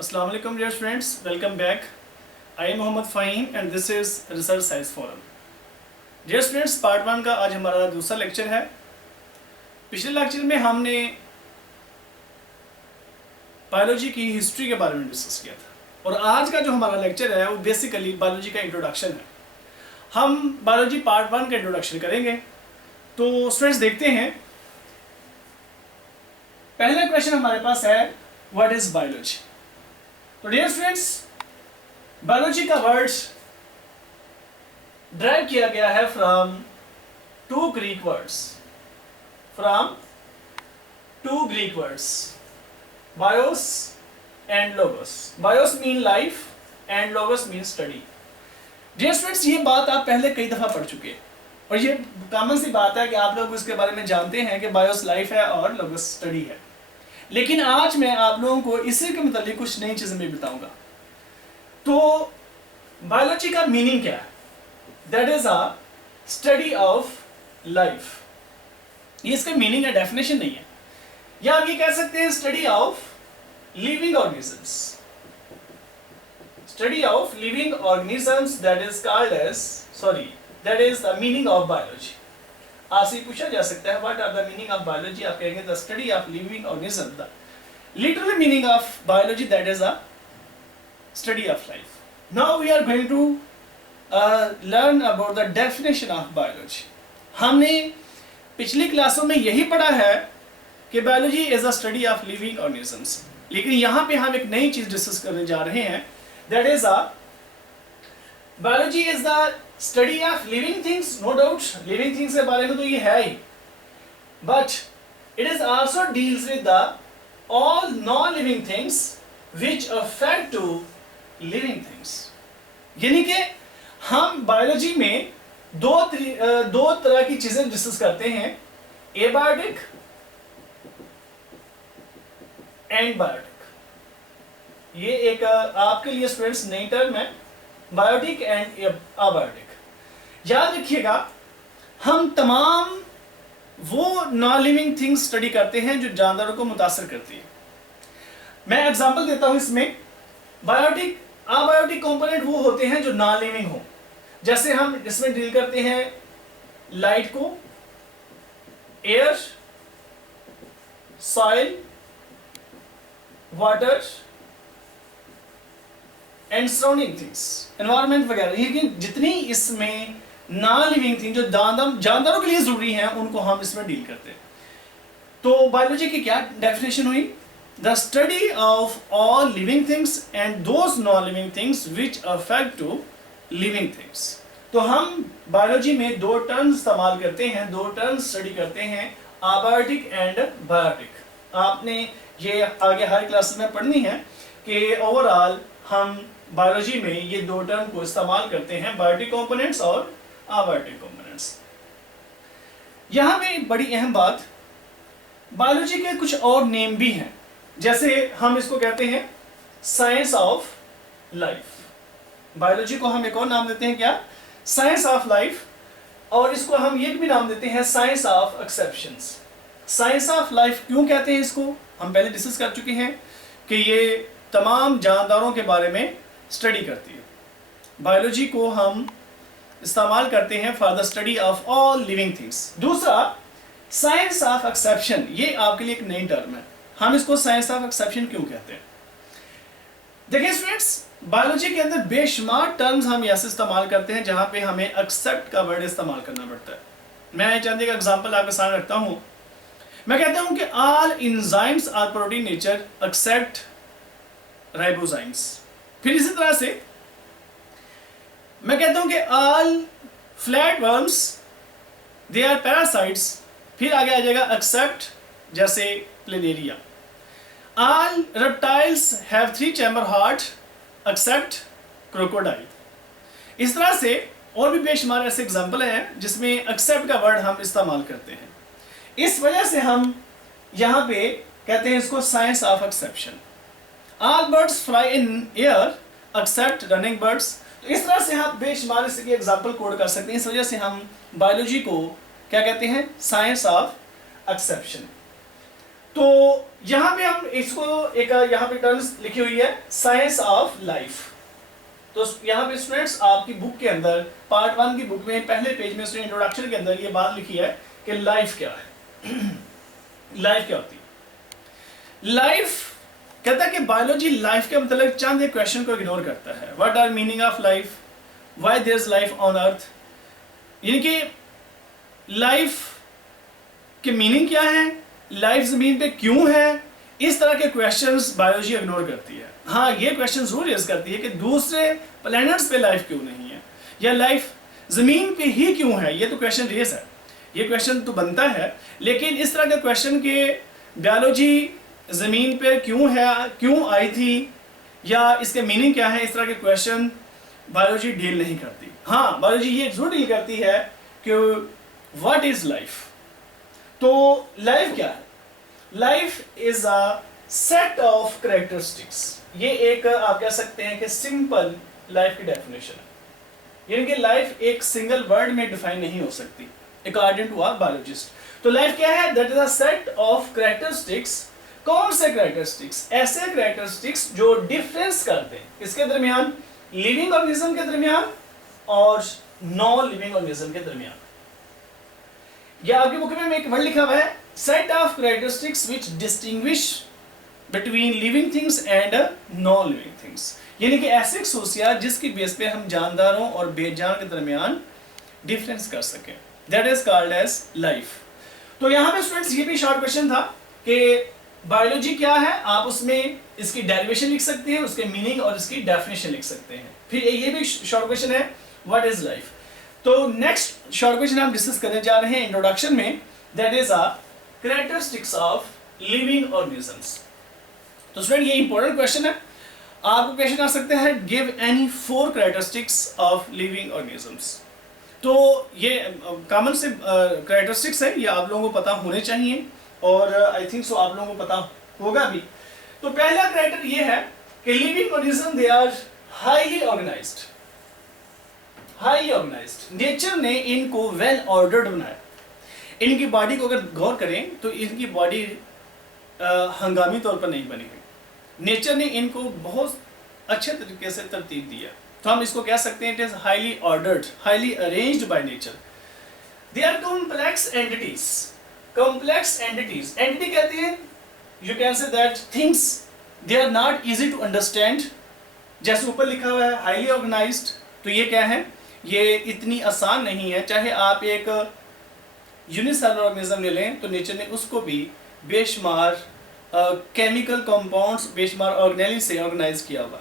Assalamu alaikum dear friends, welcome back. I am Mohammad Fahim and this is Research Science Forum. Dear friends, part 1 का आज हमारा दूसरा lecture है। पिछले lecture में हमने बायोलॉजी की हिस्ट्री के बारे में डिस्कस किया था और आज का जो हमारा लेक्चर है वो बेसिकली बायोलॉजी का इंट्रोडक्शन है। हम बायोलॉजी पार्ट 1 का इंट्रोडक्शन करेंगे। तो स्टूडेंट्स देखते हैं, पहला क्वेश्चन हमारे पास है व्हाट इज बायोलॉजी। तो डियर स्टूडेंट्स, बायोलॉजी का वर्ड ड्राइव किया गया है from two Greek words bios and logos. Bios mean life and logos mean study. Dear students, ये बात आप पहले कई दफा पढ़ चुके हैं और ये कॉमन सी बात है कि आप लोग इसके बारे में जानते हैं कि बायोस लाइफ है और लोगोस स्टडी है। लेकिन आज मैं आप लोगों को इसी के मतलब कुछ नई चीजें भी बताऊंगा। तो बायोलॉजी का मीनिंग क्या है? That is a study of life. ये इसका मीनिंग है, डेफिनेशन नहीं है। या आप ये कह सकते हैं study of living organisms. Study of living organisms, that is called as that is the meaning of biology. आपसे पूछा जा सकता है what are the meaning of biology, आप कहेंगे the study of living organism. The literal meaning of biology that is a study of life. Now we are going to learn about the definition of biology. हमने पिछली क्लासों में यही पढ़ा है कि biology is a study of living organisms, लेकिन यहाँ पे हम एक नई चीज डिस्कस करने जा रहे हैं। That is a biology is the study of living things. No doubt living things के बारे में तो ये है ही, but it is also deals with the all non living things which affect to living things. यानी कि हम बायोलॉजी में दो तरह की चीजें डिस्कस करते हैं, एबायोटिक एंड बायोटिक। ये एक आपके लिए स्टूडेंट्स नई टर्म है, बायोटिक एंड अबायोटिक। याद रखिएगा, हम तमाम वो नॉन लिविंग थिंग्स स्टडी करते हैं जो जानवरों को मुतासर करती है। मैं एग्जांपल देता हूं इसमें। बायोटिक अबायोटिक कंपोनेंट वो होते हैं जो नॉन लिविंग हो, जैसे हम इसमें डील करते हैं लाइट को, air, soil, water and surrounding things, environment वगैरह। लेकिन जितनी इसमें नॉन लिविंग थिंग जो जानवरों के लिए जरूरी हैं उनको हम इसमें डील करते हैं। तो बायोलॉजी की क्या डेफिनेशन हुई? The study of all living things and those non living things which affect to living things. तो हम बायोलॉजी में दो टर्म्स इस्तेमाल करते हैं, दो टर्म्स स्टडी करते हैं, अबायोटिक एंड बायोटिक। आपने ये आगे हर क्लास में पढ़नी है कि ओवरऑल हम बायोलॉजी में ये दो टर्म को इस्तेमाल करते हैं, बायोटिक कंपोनेंट्स और अबायोटिक कंपोनेंट्स। यहां पे बड़ी अहम बात, बायोलॉजी के कुछ और नेम भी हैं, जैसे हम इसको कहते हैं साइंस ऑफ लाइफ। बायोलॉजी को हम एक और नाम देते हैं, क्या? Science of life. और इसको हम ये भी नाम देते हैं science of exceptions. Science of life क्यों कहते हैं इसको? हम पहले डिस्कस कर चुके हैं कि ये तमाम जानदारों के बारे में स्टडी करती है। बायोलॉजी को हम इस्तेमाल करते हैं for the study of all living things. दूसरा, साइंस ऑफ एक्सेप्शन। ये आपके लिए एक नई टर्म है। हम इसको साइंस ऑफ एक्सेप्शन क्यों कहते हैं? देखिए स्टूडेंट्स, बायोलॉजी के अंदर बेशुमार टर्म्स हम ऐसे इस्तेमाल करते हैं जहां पे हमें एक्सेप्ट का वर्ड इस्तेमाल करना पड़ता है। मैं चंद एक एग्जांपल आपके सामने रखता हूं। मैं कहता हूं कि all enzymes are protein nature except ribozymes. फिर इसी तरह से मैं कहता हूं कि all flat worms they are parasites. फिर आगे आ जाएगा एक्सेप्ट, जैसे planaria. All reptiles have 3 chamber heart except crocodile. इस तरह से और भी बेशुमार ऐसे एग्जाम्पल हैं जिसमें एक्सेप्ट का वर्ड हम इस्तेमाल करते हैं। इस वजह से हम यहां पे कहते हैं इसको science of exception. All birds fly in air except running birds. तो इस तरह से हम बेशुमार इसके एग्जाम्पल कोड कर सकते हैं। इस वजह से हम बायोलॉजी को क्या कहते हैं? Science of exception. तो यहाँ पे हम इसको एक यहाँ पे टर्म्स लिखी हुई है साइंस ऑफ लाइफ। तो यहाँ पे स्टूडेंट्स आपकी बुक के अंदर पार्ट 1 की बुक में पहले पेज में उसने इंट्रोडक्शन के अंदर ये बात लिखी है कि लाइफ क्या है। लाइफ क्या होती है? लाइफ कहता है कि बायोलॉजी लाइफ के मतलब चंद एक क्वेश्चन को इग्नोर करता है। What are meaning of life, why there is life on earth, यानी कि लाइफ के मीनिंग क्या है, लाइफ जमीन पे क्यों है, इस तरह के क्वेश्चंस बायोलॉजी इग्नोर करती है। हाँ, ये क्वेश्चन जरूर रेज करती है कि दूसरे प्लैनेट्स पे लाइफ क्यों नहीं है, या लाइफ जमीन पे ही क्यों है। ये तो क्वेश्चन रेज है, ये क्वेश्चन तो बनता है, लेकिन इस तरह के क्वेश्चन के बायोलॉजी जमीन पे क्यों है, क्यों आई थी, या इसके मीनिंग क्या है, इस तरह के क्वेश्चन बायोलॉजी डील नहीं करती। हाँ, बायोलॉजी ये जरूर डील करती है कि व्हाट इज लाइफ। तो लाइफ क्या है? Life is a set of characteristics. ये एक आप कह सकते हैं कि सिंपल लाइफ की डेफिनेशन है, यानी कि लाइफ एक सिंगल वर्ड में डिफाइन नहीं हो सकती अकॉर्डिंग टू अ बायोलॉजिस्ट। तो लाइफ क्या है? That is a set of characteristics. कौन से कैरेक्टरिस्टिक्स? ऐसे कैरेक्टरिस्टिक्स जो डिफरेंस करते हैं इसके दरमियान, लिविंग ऑर्गेनिज्म के दरमियान और नॉन लिविंग ऑर्गेनिज्म के दरमियान। या आपकी बुक में एक वर्ड लिखा हुआ है set of characteristics which distinguish between living things and non living things, यानी कि ऐसी खसूसियात जिसकी बेस पे हम जानदारों और बेजान के दरमियान डिफरेंस कर सकें, that is called as life. तो यहाँ पे स्टूडेंट्स ये भी शॉर्ट क्वेश्चन था कि बायोलॉजी क्या है, आप उसमें इसकी डेरिवेशन लिख सकते हैं, उसके मीनिंग और इसकी डेफिनेशन लिख सकते हैं। फिर ये भी शॉर्ट क्वेश्चन है व्हाट इज लाइफ। तो नेक्स्ट शॉर्ट क्वेश्चन हम डिस्कस करने जा रहे हैं इंट्रोडक्शन में, that is a characteristics of living organisms. तो स्टूडेंट ये इंपॉर्टेंट क्वेश्चन है, आपको क्वेश्चन आ सकते हैं give any 4 characteristics of living organisms. तो ये कॉमन से कैरेक्टरिस्टिक्स है, ये आप लोगों को पता होने चाहिए और आई थिंक सो आप लोगों को पता होगा भी। तो पहला कैरेक्टर ये है कि living organism they are highly organised. Highly organised, nature ने इनको वेल ऑर्डर्ड बनाया। इनकी बॉडी को अगर गौर करें तो इनकी बॉडी हंगामी तौर पर नहीं बनी हुई, नेचर ने इनको बहुत अच्छे तरीके से तरतीब दिया। तो हम इसको कह सकते हैं it is highly ordered, highly arranged by nature. They are complex entities. Complex entities, entity कहते हैं you can say that things they are not easy to understand. जैसे ऊपर लिखा हुआ है हाईली ऑर्गेनाइज्ड, तो ये क्या है, ये इतनी आसान नहीं है। चाहे आप एक यूनिसेलुलर ऑर्गेनिज्म ले लें तो नेचर ने उसको भी बेशुमार केमिकल कंपाउंड्स, बेशुमार ऑर्गेनेली से ऑर्गेनाइज किया हुआ।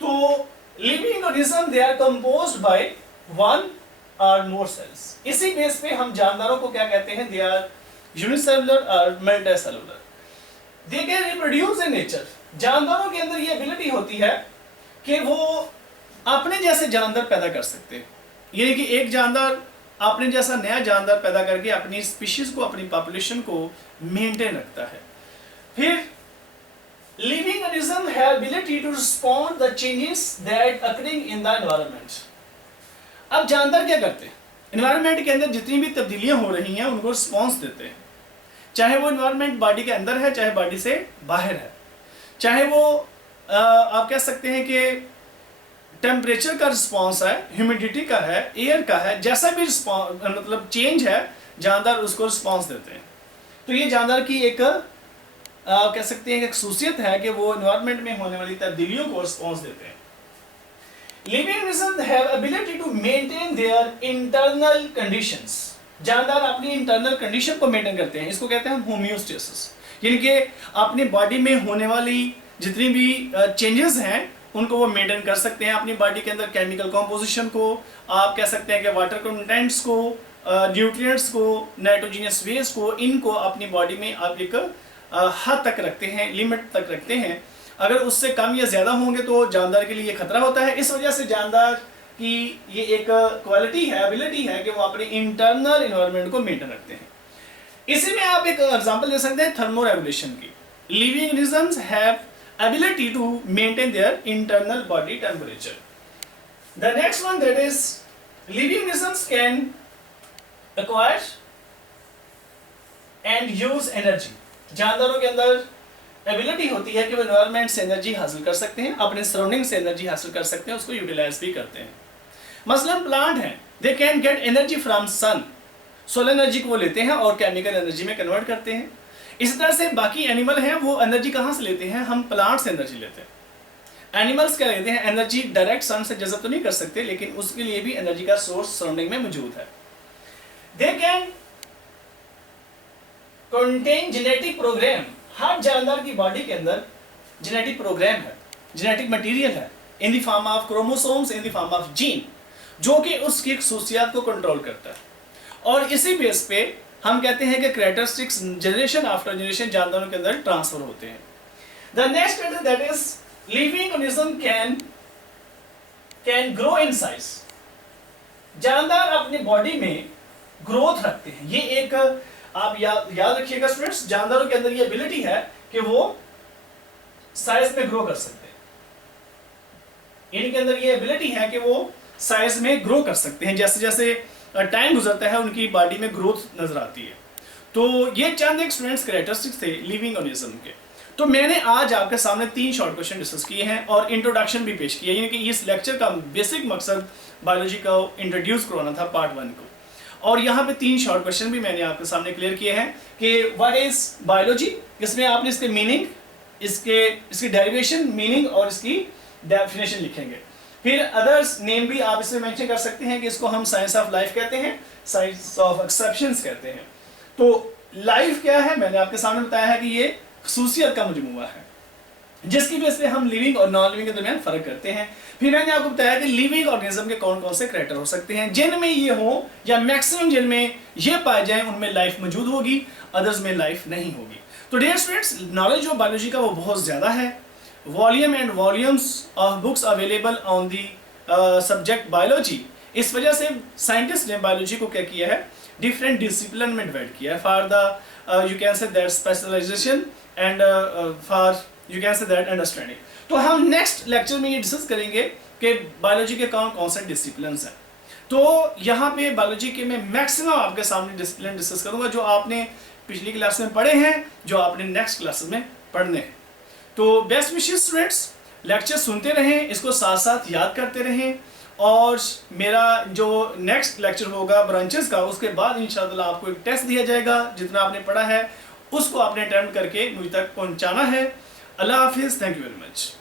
तो living organism they are composed by 1 और मोर सेल्स। इसी बेस पे हम जानदारों को क्या कहते हैं, दे आर यूनिसेलुलर और multicellular. They can reproduce in nature. जानदारों के अंदर ये एबिलिटी होती है कि वो अपने जैसे जानदार पैदा कर सकते हैं, यानी कि एक जानदार अपने जैसा नया जानदार पैदा करके अपनी स्पीशीज को, अपनी पॉपुलेशन को मेंटेन रखता है। फिर living organism have ability to respond the changes that occurring in the environment. अब जानदार क्या करते हैं, एनवायरनमेंट के अंदर जितनी भी तब्दीलियां हो रही हैं उनको रिस्पॉन्स देते हैं, चाहे वो एनवायरनमेंट बॉडी के अंदर है, चाहे बॉडी से बाहर है, चाहे वो आप कह सकते हैं कि टेम्परेचर का रिस्पॉन्स है, ह्यूमिडिटी का है, एयर का है, जैसा भी मतलब चेंज है, जानदार उसको रिस्पॉन्स देते हैं। तो ये जानदार की एक कह सकते हैं एक खसूसियत है कि वो एनवायरनमेंट में होने वाली तब्दीलियों को रिस्पॉन्स देते हैं। Living organism have ability to maintain their internal conditions. जानदार अपनी इंटरनल कंडीशन को मेंटेन करते हैं, इसको कहते हैं होमियोस्टेसिस, यानी कि अपनी बॉडी में होने वाली जितनी भी चेंजेस हैं उनको वो मेंटेन कर सकते हैं। अपनी बॉडी के अंदर केमिकल कॉम्पोजिशन को, आप कह सकते हैं कि वाटर कंटेंट्स को, न्यूट्रिएंट्स को, नाइट्रोजनियस वेस्ट को, इनको अपनी बॉडी में आप एक हद तक रखते हैं, लिमिट तक रखते हैं। अगर उससे कम या ज़्यादा होंगे तो जानदार के लिए खतरा होता है। इस वजह से जानदार की ये एक क्वालिटी है, एबिलिटी है कि वो अपने इंटरनल एनवायरनमेंट को मेंटेन रखते हैं। इसी में आप एक एग्जांपल दे सकते हैं थर्मोरेगुलेशन की। Living organisms have ability to maintain their internal body temperature. The next one, that is living organisms can acquire and use energy. जानदारों के अंदर एबिलिटी होती है कि वो एनवायरनमेंट से एनर्जी हासिल कर सकते हैं, अपने सराउंडिंग से एनर्जी हासिल कर सकते हैं, उसको यूटिलाइज भी करते हैं। मसलन प्लांट हैं, they can get energy from sun, solar energy को वो लेते हैं और केमिकल एनर्जी में कन्वर्ट करते हैं। इस तरह से बाकी एनिमल हैं, वो एनर्जी कहाँ से लेते हैं? हम प्लांट से एनर्जी लेते हैं। एनिमल्स क्या लेते हैं? एनर्जी डायरेक्ट सन से जज़ब तो नहीं कर सकते, लेकिन उसके लिए भी एनर्जी का सोर्स सराउंडिंग में मौजूद है। They can contain genetic program, हर जानदार की बॉडी के अंदर जेनेटिक प्रोग्राम है, जेनेटिक मटेरियल है, in the form of chromosomes, in the form of gene, जो कि उसकी खसूसियात को कंट्रोल करता है। और इसी बेस पे हम कहते हैं कि कैरेक्टरिस्टिक्स जनरेशन आफ्टर जनरेशन जानदारों के अंदर ट्रांसफर होते हैं। The next is that is living organism can grow in size. जानदार अपनी बॉडी में ग्रोथ रखते हैं। ये एक आप याद रखिएगा स्टूडेंट्स, जानदारों के अंदर ये एबिलिटी है कि वो साइज में ग्रो कर सकते हैं। इनके अंदर ये एबिलिटी है कि वो साइज में ग्रो कर सकते हैं। जैसे जैसे टाइम गुजरता है उनकी बॉडी में ग्रोथ नजर आती है। तो ये चंद एक स्टूडेंट्स कैरेक्टरिस्टिक्स थे लिविंग ऑर्गेनिज्म के। तो मैंने आज आपके सामने 3 शॉर्ट क्वेश्चन डिस्कस किए हैं और इंट्रोडक्शन भी पेश किया, यानी कि इस लेक्चर का बेसिक मकसद बायोलॉजी को इंट्रोड्यूस करवाना था, पार्ट 1 को। और यहाँ पे 3 शॉर्ट क्वेश्चन भी मैंने आपके सामने क्लियर किए हैं कि व्हाट इज बायोलॉजी, इसमें आपने इसके मीनिंग, इसकी डेरिवेशन, मीनिंग और इसकी डेफिनेशन लिखेंगे। फिर अदर्स नेम भी आप इसमें मेंशन कर सकते हैं कि इसको हम साइंस ऑफ लाइफ कहते हैं, साइंस ऑफ एक्सेप्शंस कहते हैं। तो लाइफ क्या है, मैंने आपके सामने बताया है कि ये खसूसियत का मजमूआ है जिसकी वजह से हम लिविंग और नॉन लिविंग के दरमियान फर्क करते हैं। फिर मैंने आपको बताया कि लिविंग ऑर्गेनिज्म के कौन कौन से कैरेक्टर हो सकते हैं, जिनमें ये हो या मैक्सिमम जिनमें ये पाए जाए उनमें लाइफ मौजूद होगी, अदर्स में लाइफ नहीं होगी। तो dear students, knowledge of biology का वो बहुत ज़्यादा है। Volume and volumes of books available on the subject biology. इस वजह से साइंटिस्ट ने बायोलॉजी को क्या किया है, डिफरेंट डिसिप्लिन में डिवाइड किया है for the you can say that specialisation and for you can say that understanding. तो हम नेक्स्ट लेक्चर में ये डिस्कस करेंगे कि बायोलॉजी के कौन कौन से डिसिप्लिन हैं। तो यहाँ पे बायोलॉजी के मैं मैक्सिमम आपके सामने डिसिप्लिन डिस्कस करूँगा जो आपने पिछली क्लास में पढ़े हैं, जो आपने नेक्स्ट क्लासेस में पढ़ने हैं। तो बेस्ट विशेस स्टूडेंट्स, लेक्चर सुनते रहें, इसको साथ साथ याद करते रहें। और मेरा जो नेक्स्ट लेक्चर होगा ब्रांचेस का, उसके बाद इंशाअल्लाह आपको एक टेस्ट दिया जाएगा। जितना आपने पढ़ा है उसको आपने अटेम्प्ट करके मुझ तक पहुँचाना है। अल्लाह हाफिज़, थैंक यू वेरी मच।